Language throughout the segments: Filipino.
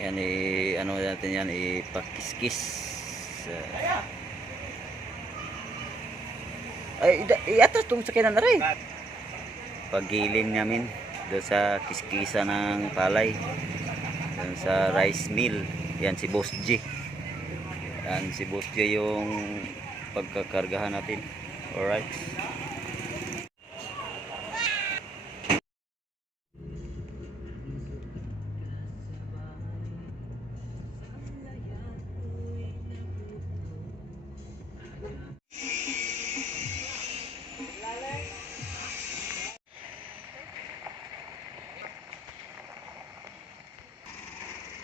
Yan i ano natin yan ipakiskis. Uh, ay, iatas tong sakinan na rin. Paggiling namin doon sa kiskisa ng palay. Doon sa rice mill. Yan si Boss G. Yan si Boss G yung pagkakargahan natin. Alright.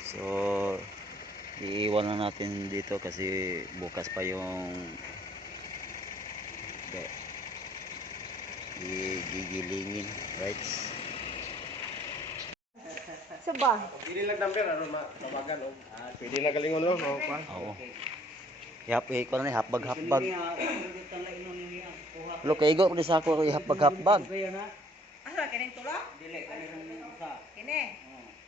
So, iiwan na natin dito kasi bukas pa yung ga- gigilingin, right? Suba. Pwede lang number, ano, ma- tawagan, o. Pwede lang galingon, no? O, kwan. Oo. Ihap, eh, ko na ni hapbag hapbag. Lo kay go ni sa ako ihapbag hapbag. Asa kining tula? Dili kani sa. Kini. Ah.